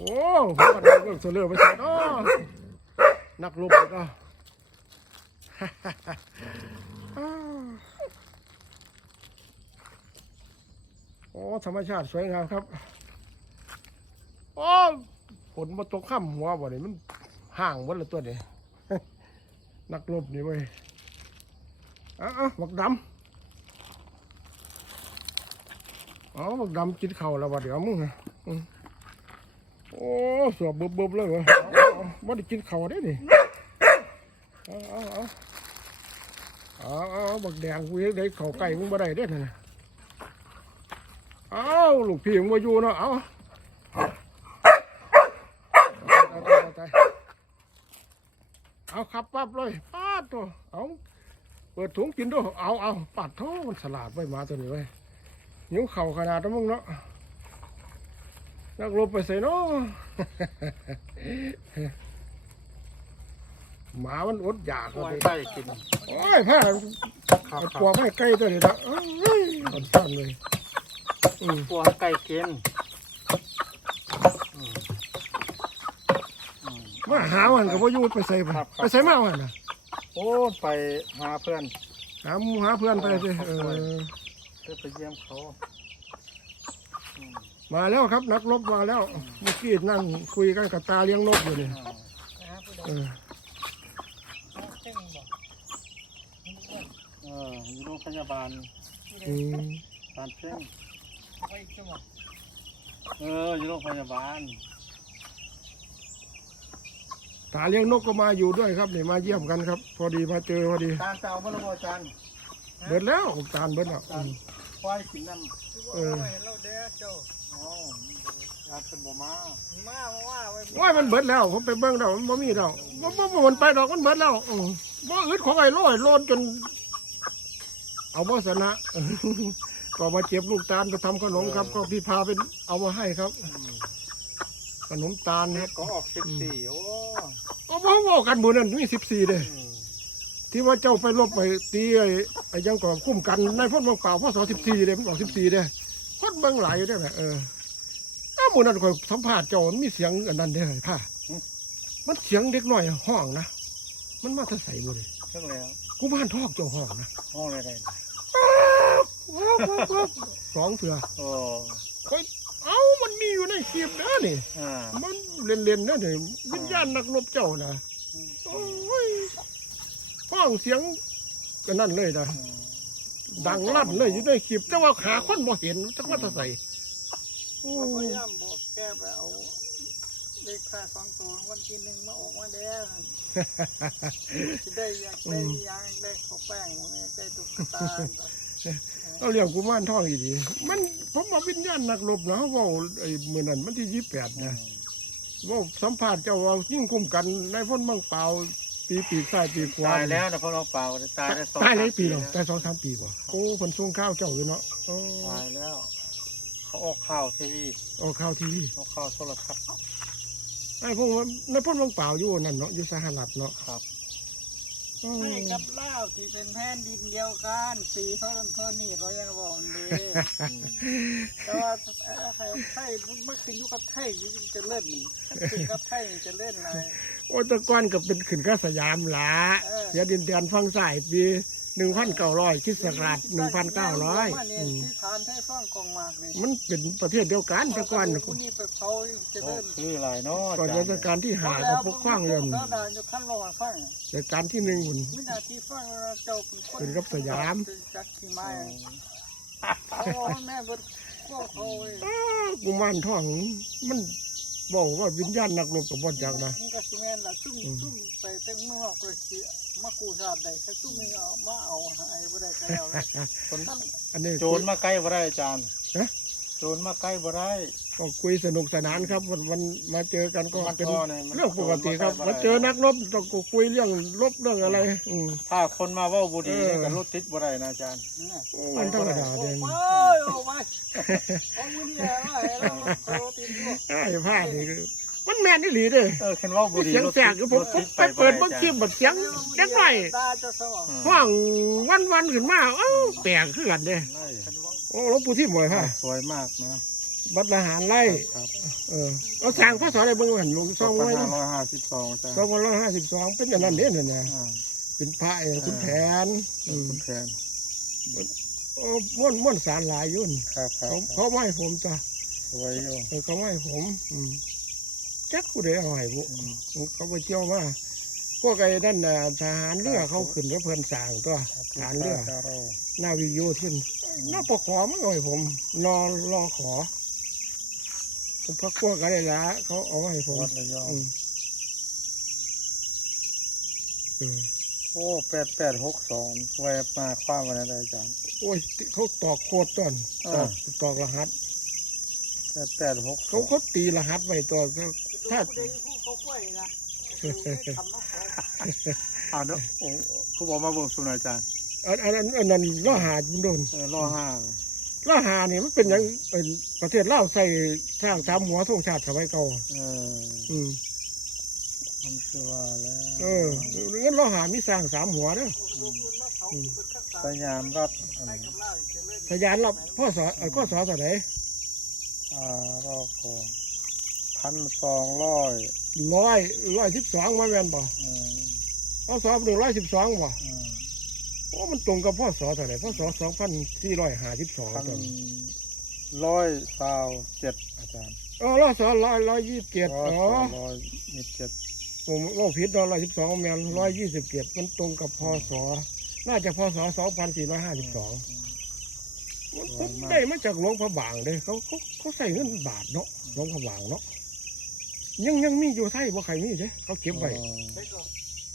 โอ้ผมก็ได้เรื่อเลือไปใส่เนาะนักลบก็โอ้ธรรมชาติสวยงามครับโอ้ฝนมาตกข้ามหัวบ่นี่ยมันห่างหมดลยตัวเนี้นักลบนี่เว้ยอ้าๆบักดำอ๋อบักดำกินเข่าแล้ววะเดี๋ยวมึงอืม โอ้สวบเบบๆเลยเวะไม่ได้กินเขาวได้ดิเอาเอาเอาเอาเอาบักแดงกูยังได้เขาวไก่มึงบ่ได้เด้นะเอาลูกพี่มึงมาอยู่เนาะเอาตายตาเอาขับปั๊บเลยปาดตัวเอาเปิดถุงกินด้วยเอาเอาปัดท้อมันฉลาดไว้มาตัวนี้ไว้ยหิวเข่าขนาดนั้นมึงเนาะ นักรบไปใส่เนาะหมามันอดอยากปล่อยเลยไก่กินโอ้ยผ้าครับไอ้ปวกไม่ใกล้ตัวนี้ละเอ้ยอ่อนสั้นเลยอืมปล่อยไก่กินอืมอืมมาหาวันกับว่ายูไปใส่ไปครับครับไปใส่มาวันน่ะโอ้ไปหาเพื่อนหาหมูหาเพื่อนไปสิเออเพื่อไปเยี่ยมเขาอื มมาแล้วครับนักรบมาแล้วเมื่อกี้นั่งคุยกันกับตาเลี้ยงนกอยู่นี่อ่าเออเอออยู่โรงพยาบาลอืมตานเพ่งเอออยู่โรงพยาบาลตาเลี้ยงนกก็มาอยู่ด้วยครับนี่มาเยี่ยมกันครับ พอดีมาเจอพอดีตานจะเอาบรบอาจารย์เบิดแล้วตาลเบิดแล้วตาอืนม ควายกินน้ำเอออ๋ออยากเป็นบ่มาโอ้ยมันเบิดแล้วผมไปเบิ่งแล้วมันบ่มีแล้วบ่บ่บ่มันไปดอกมันเบิดแล้วอือบ่อึดของไอ้ร้อยโลนจน เอาบ่สนะก็มาเจ็บลูกตาลไปทำขนมครับ ก็พี่พาเป็นเอามาให้ครับอืมขนมตาลคเด็รักบก็ออกสิบสี่โอ้โอ้บ่เว้ากันหมู่นั้นมี14เด้อืม ที่ว่าเจ้าไปลบไปตีไอ้ไอ้ยังก่อคุ้มกันในพ้นบางเก่าพศ14เด้มันออก14เด้คนเบิ่งหลายอยู่เด้อแหละเอออ้าวหมู่นั้นก็สัมภาษณ์เจ้ามันมีเสียงอันนั้นเด้อผ้ามันเสียงเด็กน้อยห้องนะมันมาแต่ใส่บ่เลยเพิ่งแล้วกูบ้านทอกเจ้าห้องนะห้องอะไรได้นะสองเถื่อโอ้เฮ้ยเอ้ามันมีอยู่ในคลิปนะนี่อ่ามันเล่นๆนะนี่วิญญาณนักรบเจ้านะโอ้ย ห้องเสียงก็นั่นเลยนะอืมดังลั่นเลยอยู่ในคลิปแต่ว่าหาคนบ่เห็นจักว่าจะใส่โอ้พยายามบอกแก้ไปเอาเลขค่าสองตัววันที่หนึ่งมาออกมาแดงจะได้อยากได้ยางได้ข้าวแป้งหมดเลยได้ตุ๊กตาเอาเรียกกูมานท่องอีดีมันผมว่าวิญญาณนักรบนะเขาเว่าไอ้มื้อนั้นมันที่ยี่แปดนะเว่าสัมภาษณ์เจ้าเอายิ่งคุ้มกันในพ้นบางเปล่า ปีปีกซ้ายปีขวาตายแล้วนะพ่อน้องเปล่าตายได้สองตายหลายปีแล้แล้ววตายสองสามปีกว่าโอ้คนส่งข้าวเจ้าอยู่เนาะโอ้ตายแล้ว เขาออกข่าวทีวีเอาข้าวทีวีออกข่าวโทรทัศน์ไอ้พวกมันในพ้นบางเปล่าอยู่นั่นเนาะอยู่สหรัฐเนาะครับอืม ให้กับเล่าวที่เป็นแผ่นดินเดียวกันสีเท่านั้นเท่านี้เขายังบอกดีอืมแต่ว่าไทยไทยเมื่อคืนอยู่กับไทยจะเล่นถ้าคืนกับไทยจะเล่นอะไรโอ้แตะก้อนก็เป็นขึ้นข้าสยามหละเออเสียดินแดนฟังสายปี หนึ่งพันเก้าร้อยคิดศักราชหนึ่งพันเก้าร้อยที่ฐานให้ฟังกองมากเลยมันเป็นประเทศเดียวกันแตะก้อนคนนี้ไปเผาจะโอ้เล่นคืออะไรเนาะก่อนอารัจารชย์การที่หาก็ปกครองเรื่องเขาด่าอยู่ขั้นรอฟังรัชการที่หนึ่งหุ่นวินาทีฟังว่าเจ้าเป็นคนเป็นกับสยามจักขี้ไม้โอ้แม่เบิดพวกเขาเว้ยอ้าวกุมารทองมันบอกว่าวิญญาณนักรบกับบอดจากนะมันก็สิแม่นล่ะซุ่มซุ่มไปเต็มเมืองนอกเลยสิ มากูชาติใดก็ซุ่มนี่เอามาเอาหายบ่ได้ก็แล้วเลยคนอันนี้โจรมาใกล้บ่ได้อาจารย์ฮะ โจรมาใกล้บ่ได้ ก็คุยสนุกสนานครับวันวันมาเจอกันก็มันเป็นพอเนี่ยมัน เรื่องปกติครับโจรมามาใกล้เจอนักรบต้องก็คุยเรื่องรบเรื่องอะไร อืม ถ้าคนมาเว่าบุดีเออ นี่ก็รถติดบ่ได้นะอาจารย์เนี่ยโอ้มันธรรมดาโอ้เด่นไปโอ้ไปเอามือนี่แหละว่าให้เราโตตีนด้วยไอ้ผ้านี่คือ มันแม่นอีหลีเด้เออเห็นเว่าบุดีเสียงรถแสติกดอยู่ผมรถติดไปเปิดเบิ่งคลิปแบบเสียงเด็กน้อยตาจะสว่างอืมห้องวันวันๆขึ้นมาเอ้าแปลกขึ้นกันเด้ไล่โอ้หลวงปู่ที่หมวยอ่าค่ะสวยมากนะอบัตรทหารไล่ครับเออเอาสร้างพศอะไรเบิ่งหันลงสสอองงพันร้อยห้าร้อยห้าสิบสองจ้ะสองร้อยห้าสิบสองเป็นอย่างนั้นเด้นั่นนะอ่าเป็นพระเองคุณแผนอืมคุณแทนโอ้ม่วนม่วนสารหลายอยุ่นครับครับเขาเขาไม่ให้ผมจ้ะ ไว้อยู่ เออเขาไม่ให้ผมอืม จักกูได้เอาให้บุอืมเขาไปเที่ยวมาพวกไอ้นั่นน่ะทหารเรือเขาขึ้นกับเพิ่นสร้างตัวทหารเรือจาโรนาวิโยธินนอปขอมาเอาให้ผม รอรอขอผมพักพวกกันเลยละเขาเอาให้ผมวัดระยองอืมเออโอ้แปดแปดหกสองไว้มาความวันอะไรอาจารย์โอ้ยเขาตอกโคตรต้นตอกตอกรหัสแปดแปดหกเขาเขาตีรหัสไว้ตัว ถ้าผู้ใดผู้เขาป่วยนะคือไม่ทำนะเขาอ่าเนอะโอ้เขาบอกมาเบิ่งสุนอาจารย์อันอันนั้นอันนั้นล่อหาบุญโดนเออล่อห้าล่อหานี่มันเป็นอย่างเป็นประเทศลาวใส่สร้างสามหัวทรงชาติสมัยเก่าเอออืมมันคือว่าแล้วเอองั้นล่อหามีสร้างสามหัวเด้อลูกปืนมาเผาปืนข้างสาพยายามรับอันให้กับเล่าเจริญพยานรับพ่อสอนเอ่อข้อสอนตัวไหนอ่ารอขอ พันสองร้อยร้อยร้อยสิบสองมาแม่นบ่เออพ่อสอนหนึ่งร้อยสิบสองบ่เออโอ้มันตรงกับพ่อสอนตัวไหนพ่อสอนสองพันสี่ร้อยห้าสิบสองพันตัวร้อยสาวเจ็ดอาจารย์เออร้อยสอนร้อยร้อยยี่สิบเจ็ดร้อยอ๋อสองร้อยยี่สิบเจ็ดผมว่าผิดร้อยสิบสองแม่นร้อยยี่สิบเจ็ดมันตรงกับพศน่าจะพศสองพันสี่ร้อยห้าสิบสองผมได้มาจากหลวงพระบางเลยเขาเขาเขาใส่เงินบาทเนาะหลวงพระบางเนาะ ยังยังมีอยู่ไทยบ่ใครมีเด้เขาเก็บไว้อ๋อไปก่อน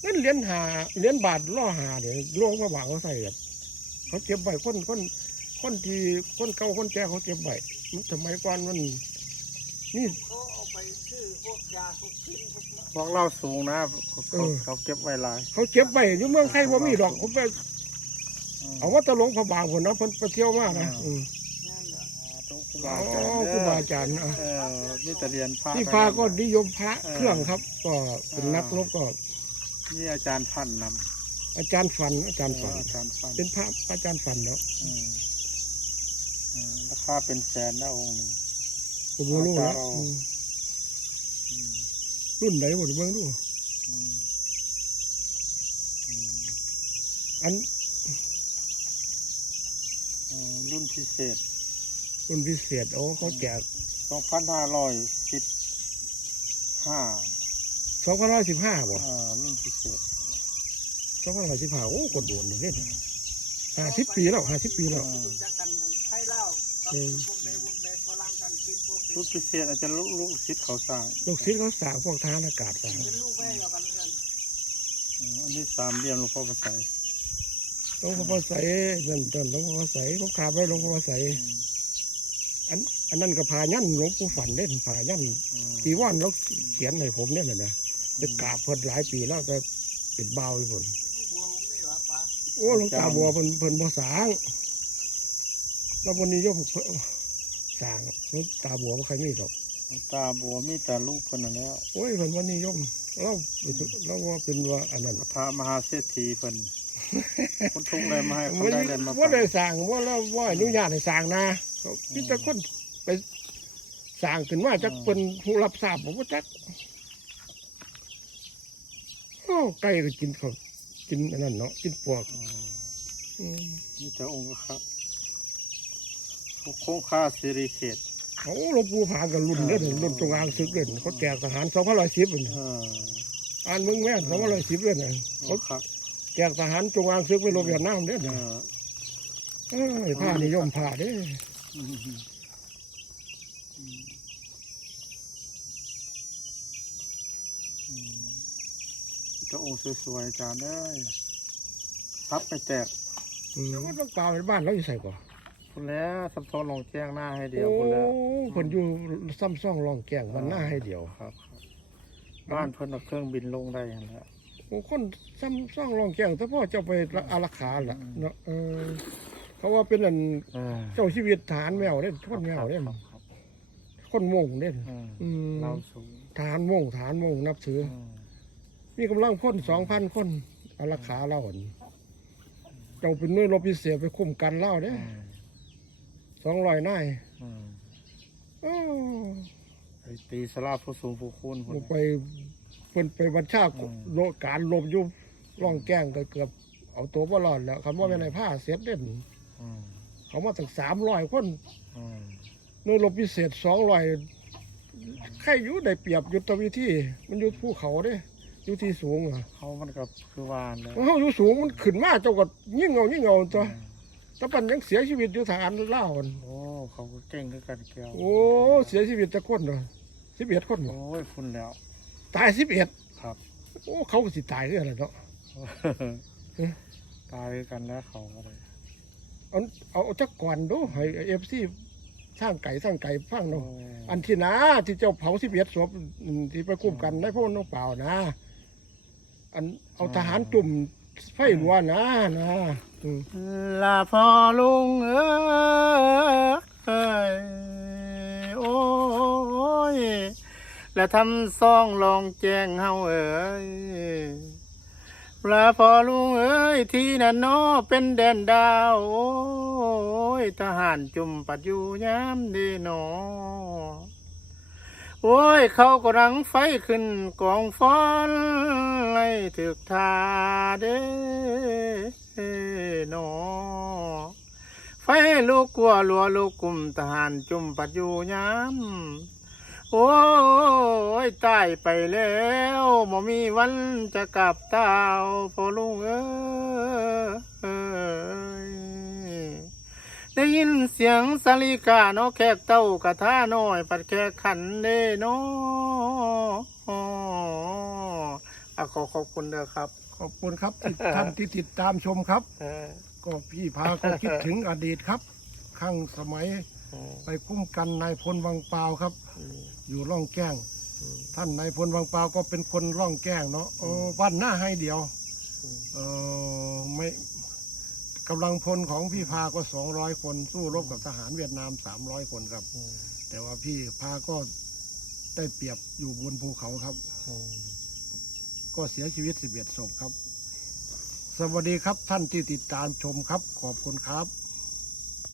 เงินเหรียญหาเหรียญบาทล่อหาเดี๋ยวหลวงพระบางเขาใส่แบบเขาเก็บไว้คนคนคนที่คนเก่าคนแก่เขาเก็บไว้มันสมัยก่อนมันนี่เขาเอาไปซื้อพวกยาพวกพิษพวกมะพวกเราสูงนะเขาเขาเขาเก็บไว้หลายเขาเก็บไว้อยู่เมืองไทยว่ามีดอกผมไปเอาว่าแตะหลวงพระบางคนเนาะเพิ่นไปเที่ยวมานะอืมนั่นแหละทุก ครูอ๋บาอาจารย์อครูบาอาจารย์อะเออมีแต่เรียนพระที่พาก็นิยมพระเครื่องครับ ก็เป็นนักรบก็ นี่อาจารย์พันนอาจารย์ฝัน อาำจารย์ฝัน อาจารย์พันเป็นพระอาจารย์ฝันเนาะอืมอืมราคาเป็นแสนนะองค์หนึง ผมบ่รู้นะอาจารย์เอา อืมอืมรุ่นไหนบ่ได้เบิ่งดู อืมอืมอันเอ่อรุ่นพิเศษ รุ่นพิเศษ โอ้เขาแจกสองพันห้าร้อยสิบห้า2,115บ่อ่ารุ่นพิเศษ2,115โอ้กดโดนเด้50ปีแล้ว50ปีแล้วอ่าจักกันไทยเล่ากับพวกใดพวกใดฝรั่งกันกินพวกรุ่นพิเศษอาจจะลูกลูกศิษย์เขาสร้างลูกศิษย์เขาสร้างพวกทหารอากาศสร้างเป็นลูกแม่เดียวกันกันอืมอันนี้สามเหลี่ยมหลวงพ่อพระไตรหลวงพ่อพระไสยนั่นต้นหลวงพ่อพระไสยเขาขาบไว้หลวงพ่อพระไสย อืมอันอันนั้นก็พายันหลวงปู่ฝันเด้พายันอืมปีว่านแล้วเขียนให้ผมเนี่ยน่ะนะไปกราบเพิ่นหลายปีแล้วแต่เป็นเบาอยู่พุ่นบัวไม่หรอปะโอ้หลวงตาบัวเพิ่นเพิ่นบ่สร้างแล้ววันนี้โยมเพิ่นสร้างหลวงตาบัวบ่ใครมีดอกหลวงตาบัวมีแต่ลูกคนนั้นแล้วโอ้ยเพิ่นวันนี้โยมเราไปถึงเราว่าเป็นว่าอันนั้นพระมหาเศรษฐีเพิ่นคนทุกข์เลยมาให้คนบ่ได้ได้เรียนมาบ่ได้สร้างบ่แล้วว่าอนุญาตให้สร้างนะ เขามีแต่คนไปสร้างขึ้นมาจักเพิ่นผู้รับทราบบ่ว่าจักโอ้ไก่ก็กินเขากินอันนั้นเนาะกินปวกอ๋ออืมนี่แต่องค์ครับโค้งค่าสิริเขตเขาหลวงปู่ผากันรุ่นเด่นรุ่นจงอางศึกเด่นเขาแจกทหารสองพันร้อยสิบเอออ่านมึงแม่สองพันร้อยสิบเด่นโอ้เขาครับแจกทหารจงอางศึกไปรบเวียดนามเด่นเออเอ้ยผ้านิยมผ้าเด้ อืมอืมอืมอืมนี่แต่องค์สวยๆอาจารย์เอ้ซับไปแตกอืมมันต้องเปล่าในบ้านเราอยู่ใส่ก่อนพุ่นแล้วซับซ้อนลองแจ้งหน้าให้เดียวโอ้พุ่นแล้วคนอยู่ซ้ำซ่องรองแกงมันหน้าให้เดียวครับ บ้านเพิ่นเอาเครื่องบินลงได้และโอ้คนซ้ำซ่องรองแกงแต่พ่อเจ้าไปอารักขาล่ะเนาะ เออเขาว่าเป็นอันเออเจ้าชีวิตฐานแมวเด่นคนแมวเด่นครับครับคนโมงเด่นอืมอืมเราสูงฐานโมงฐานโมงนับถืออืมมีกำลังคนสองพันคนอารักขาเล่าหั่นเจ้าเป็นหน่วยรบพิเศษไปคุ้มกันเล่าเด้อืมสองร้อยนายอืมอ้อไปตีสลาผู้สูงผู้คุณคนลงไปเพิ่นไปบัญชาอืม โลการลบอยู่ร่องแก้งก็เกือบเอาตัวบ่รอดแล้วคำว่าเป็นในผ้าเสียเด่นอืม เขามาตั้งสามร้อยคนอืมหน่วยรบพิเศษสองร้อยใครอยู่ได้เปรียบยุทธวิธีมันอยู่ภูเขาเด้อยู่ที่สูงอะเขามันกับคือวานเลยเฮาอยู่สูงมันขึ้นมาเจ้าก็ยิ่งเงายิ่งเงาตัวแตะปันยังเสียชีวิตอยู่ทหารเล่าวนั่นโอ้เขาก็เก่งด้วยกันแก้วโอ้เสียชีวิตจะคนเหรอสิบเอ็ดคนเหรอโอ้ยฝุ่นแล้ว ตายสิบเอ็ดครับ โอ้เขาก็สิตายคืออะไรเนาะเอ๊ะตายกันแล้วเขาก็เลย เอาเอาเอาจักก่อนดูให้เอฟซีสร้างไก่สร้างไก่ฟังโอ้เนาะอันที่นาที่เจ้าเผาสิบเอ็ดศพอืมที่ไปคุ้มกันได้พวกน้องเปล่านะ อันเอาทหารจุ่มไฟรัวนะนะอืมลาพอลุงเอ้ยโอ้ย แล้วทำซองลองแจ้งเฮาเอ้ย ลาพอลุงเอ้ยที่นั่นนอเป็นแดนดาว โอ้ยทหารจุ่มปัดอยู่ยามดีหนอ โอ้ย เขากำลังไฟขึ้นกองฟ้อนไล่ถึกทาเด้หนอ ไฟลูกกลัวลัวลูกกลุ่มทหารจุ่มปัดอยู่ยาม โอ้ยตายไปแล้วบ่มีวันจะกลับเต้าพอลุงเอ้ยได้ยินเสียงสาลิกาเนาะแขกเต้ากระทาน้อย ปัดแขกขันเด้เนาะอะขอขอบคุณเด้อครับ ขอบคุณครับที่ท่านที่ติดตามชมครับเออก็พี่พาก็คิดถึงอดีตครับครั้งสมัยเออ ไปคุ้มกันนายพลวังเปล่าครับอืมอยู่ร่องแก้งอืมท่านนายพลวังเปล่าก็เป็นคนร่องแก้งเนาะเออวันหน้าให้เดียวอืมเออไม่กำลังพลของพี่พาก็สองร้อยคน สู้รบกับทหารเวียดนามสามร้อยคนครับอืมแต่ว่าพี่พาก็ได้เปรียบอยู่บนภูเขาครับอืมก็เสียชีวิตสิบเอ็ดศพครับ สวัสดีครับท่านที่ติดตามชมครับ ขอบคุณครับ